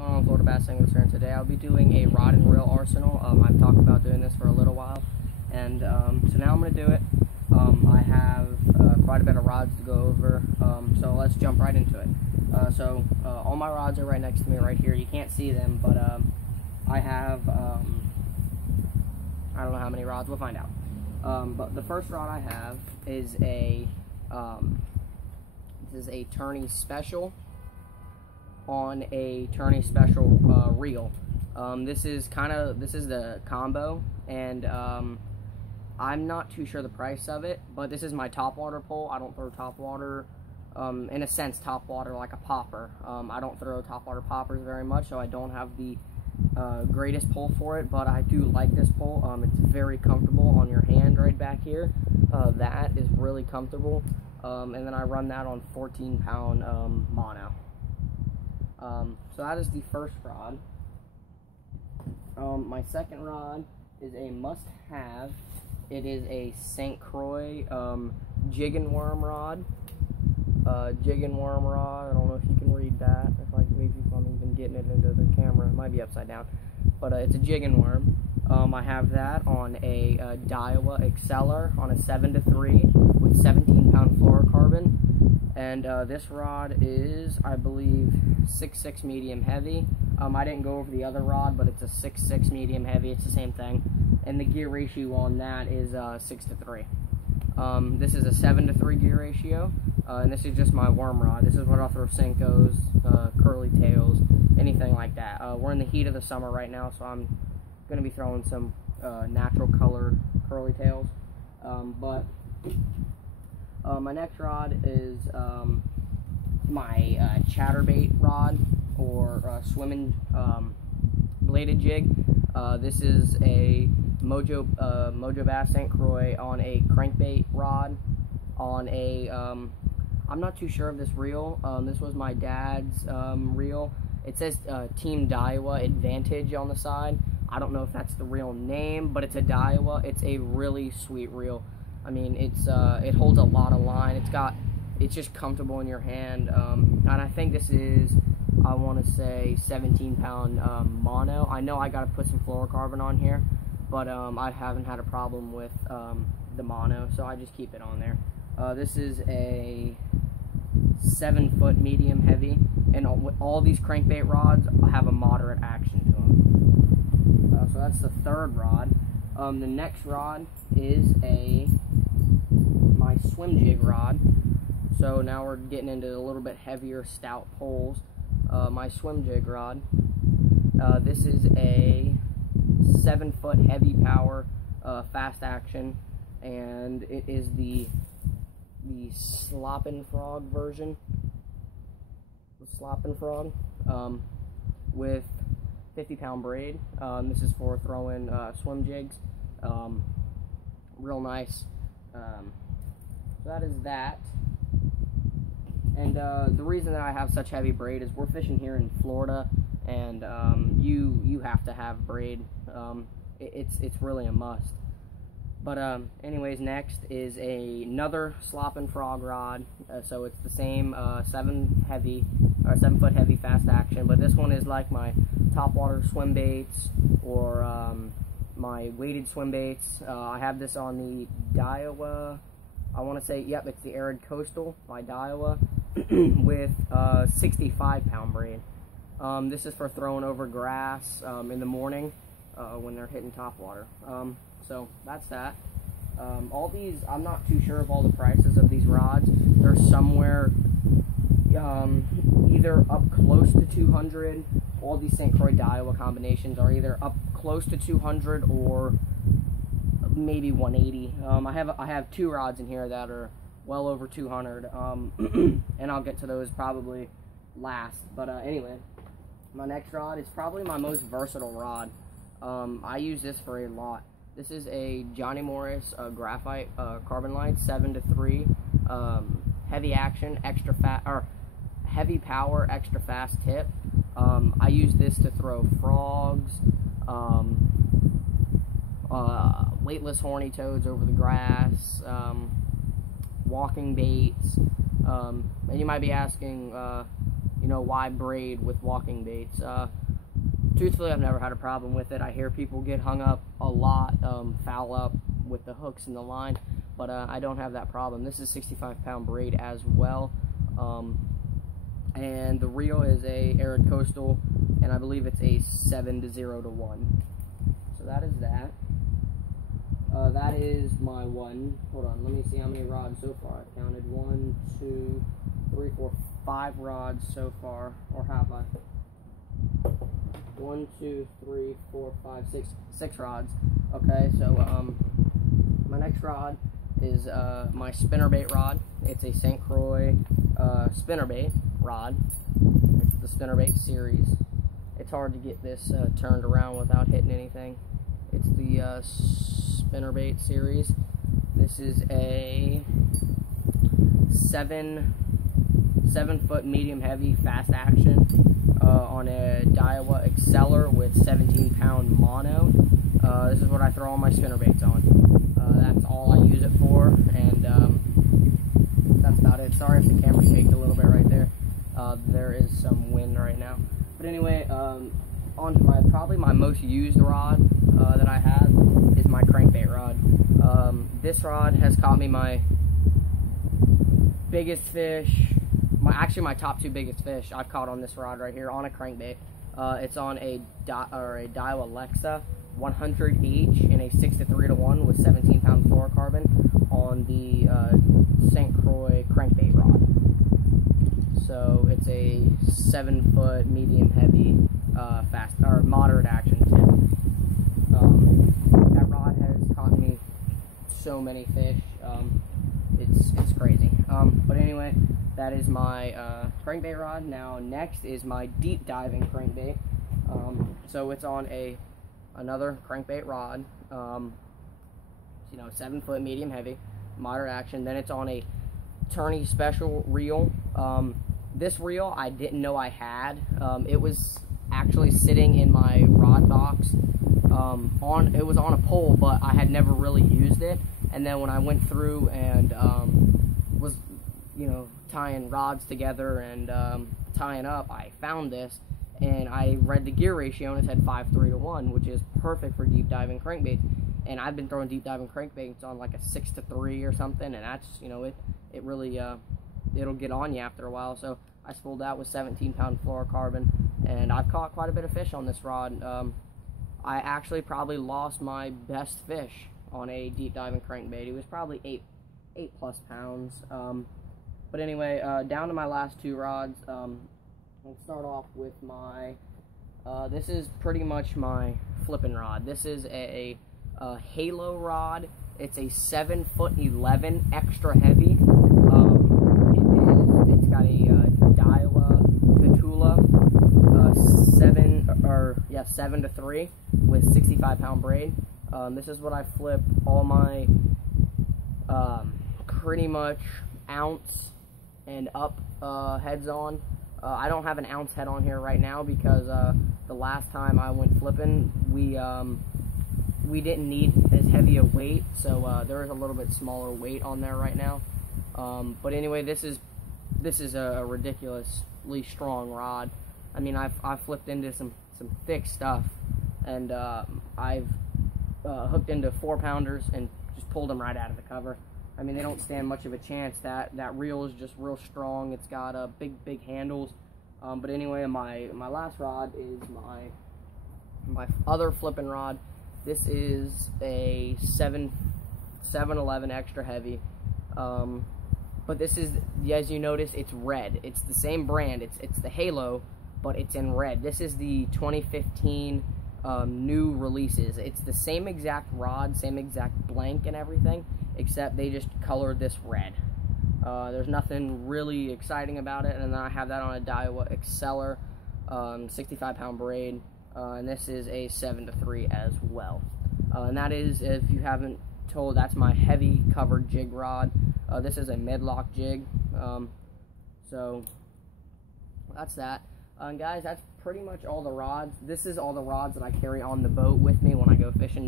Going on, Florida Bass Anglers here, and today I'll be doing a rod and reel arsenal. I've talked about doing this for a little while, and so now I'm going to do it. I have quite a bit of rods to go over, so let's jump right into it. All my rods are right next to me right here. You can't see them, but I have, I don't know how many rods, we'll find out. But the first rod I have is a, this is a Tourney Special on a Tourney Special reel. This is the combo, and I'm not too sure the price of it, but this is my topwater pole. I don't throw topwater, in a sense, topwater like a popper. I don't throw topwater poppers very much, so I don't have the greatest pull for it, but I do like this pole. It's very comfortable on your hand right back here. That is really comfortable, and then I run that on 14-pound mono. So that is the first rod. My second rod is a must-have. It is a St. Croix jig and worm rod. Jig and worm rod. I don't know if you can read that. Maybe if I'm even getting it into the camera, it might be upside down. But it's a jig and worm. I have that on a Daiwa Exceller on a 7-3 with 17-pound fluorocarbon. And this rod is, I believe, 6'6" medium heavy. I didn't go over the other rod, but it's a 6'6" medium heavy. It's the same thing. And the gear ratio on that is 6-3. This is a 7-3 gear ratio. And this is just my worm rod. This is what I'll throw Senkos, curly tails, anything like that. We're in the heat of the summer right now, so I'm going to be throwing some natural colored curly tails. My next rod is my chatterbait rod, or swimming bladed jig. This is a Mojo Bass St. Croix on a crankbait rod on a I'm not too sure of this reel. This was my dad's reel. It says Team Daiwa Advantage on the side. I don't know if that's the real name, but it's a Daiwa. It's a really sweet reel. I mean, it holds a lot of line. It's just comfortable in your hand. And I think this is, I want to say, 17-pound mono. I know I got to put some fluorocarbon on here, but I haven't had a problem with the mono, so I just keep it on there. This is a 7-foot medium heavy, and all these crankbait rods have a moderate action to them. So that's the third rod. The next rod is my swim jig rod. So now we're getting into a little bit heavier, stout poles. My swim jig rod. This is a 7-foot heavy power, fast action, and it is the Sloppin' Frog version. The Sloppin' Frog with 50-pound braid. This is for throwing swim jigs. Real nice. So that is that. And the reason that I have such heavy braid is we're fishing here in Florida, and you have to have braid. It's really a must. But anyways, next is another Sloppin' Frog rod. So it's the same 7-foot heavy fast action, but this one is like my topwater swim baits, or my weighted swim baits. I have this on the Daiwa. I want to say, yep, it's the Arid Coastal by Daiwa with 65-pound braid. This is for throwing over grass in the morning when they're hitting topwater. So that's that. All these, I'm not too sure of all the prices of these rods. They're somewhere either up close to 200. All these St. Croix Daiwa combinations are either up close to 200 or maybe 180. I have two rods in here that are well over 200, and I'll get to those probably last. But anyway, my next rod is probably my most versatile rod. I use this for a lot. This is a Johnny Morris graphite carbon light 7-3, heavy action, extra fat, or heavy power, extra fast tip. I use this to throw frogs, weightless horny toads over the grass, walking baits. And you might be asking, you know, why braid with walking baits? Truthfully, I've never had a problem with it. I hear people get hung up a lot, foul up with the hooks and the line, but I don't have that problem. This is 65-pound braid as well, and the reel is a Arid Coastal, and I believe it's a 7-0-1. So that is that. That is my one. Hold on, let me see how many rods so far. I counted 1, 2, 3, 4, 5 rods so far, or have I? 1, 2, 3, 4, 5, 6 rods. Okay, so my next rod is my spinnerbait rod. It's a St. Croix spinnerbait rod. It's the spinnerbait series. It's hard to get this turned around without hitting anything. It's the spinnerbait series. This is a 7-foot medium heavy fast action on a Daiwa Exceller with 17-pound mono. This is what I throw all my spinnerbaits on. That's all I use it for, and that's about it. Sorry if the camera shaked a little bit right there. There is some wind right now. But anyway, on to probably my most used rod that I have is my crankbait rod. This rod has caught me my biggest fish, my top 2 biggest fish I've caught on this rod right here on a crankbait. It's on a Daiwa Lexa 100H in a 6-3-1 with 17-pound fluorocarbon on the St. Croix crankbait rod. So it's a 7-foot medium heavy fast or moderate action tip. That rod has caught me so many fish. It's crazy. But anyway, that is my crankbait rod. Now next is my deep diving crankbait. So it's on another crankbait rod. You know, 7-foot medium heavy, moderate action. Then it's on a tourney special reel. This reel I didn't know I had. It was actually sitting in my rod box. It was on a pole, but I had never really used it. And then when I went through and was, you know, tying rods together and tying up, I found this, and I read the gear ratio, and it said 5-3-1, which is perfect for deep diving crankbaits. And I've been throwing deep diving crankbaits on like a 6-3 or something, and that's, you know, it really it'll get on you after a while. So I spooled out with 17-pound fluorocarbon, and I've caught quite a bit of fish on this rod. I actually probably lost my best fish on a deep diving crankbait. It was probably 8+ pounds. But anyway, down to my last 2 rods. I'll start off with my, this is pretty much my flipping rod. This is a Halo rod. It's a 7'11" extra heavy. It's got a Daiwa Tatula 7-3 with 65-pound braid. This is what I flip all my pretty much ounce and up heads on. I don't have an ounce head on here right now because the last time I went flipping, we didn't need as heavy a weight, so there is a little bit smaller weight on there right now. But anyway, this is a ridiculously strong rod. I mean, I've flipped into some thick stuff, and I've hooked into 4-pounders and just pulled them right out of the cover. I mean, they don't stand much of a chance. That reel is just real strong. It's got big handles. But anyway, my last rod is my other flipping rod. This is a 7-11 extra heavy. But this is, as you notice, it's red. It's the same brand. It's the Halo, but it's in red. This is the 2015 new releases. It's the same exact rod, same exact blank and everything, except they just colored this red. There's nothing really exciting about it. And then I have that on a Daiwa Exceller, 65-pound braid, and this is a 7-3 as well. And that is, if you haven't told, that's my heavy covered jig rod. This is a midlock jig. So that's that. Guys, that's pretty much all the rods. This is all the rods that I carry on the boat with me when I go fishing.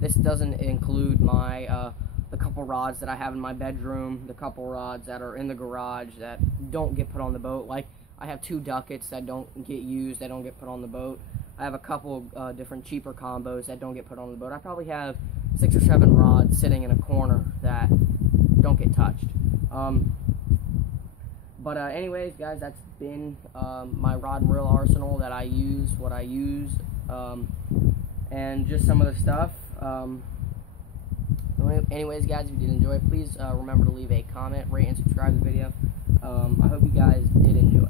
This doesn't include my the couple rods that I have in my bedroom, the couple rods that are in the garage that don't get put on the boat. Like, I have 2 duckets that don't get used, that don't get put on the boat. I have a couple different cheaper combos that don't get put on the boat. I probably have 6 or 7 rods sitting in a corner that don't get touched. Anyways, guys, that's been my rod and reel arsenal that I use, what I use, and just some of the stuff. Anyways, guys, if you did enjoy it, please remember to leave a comment, rate, and subscribe to the video. I hope you guys did enjoy.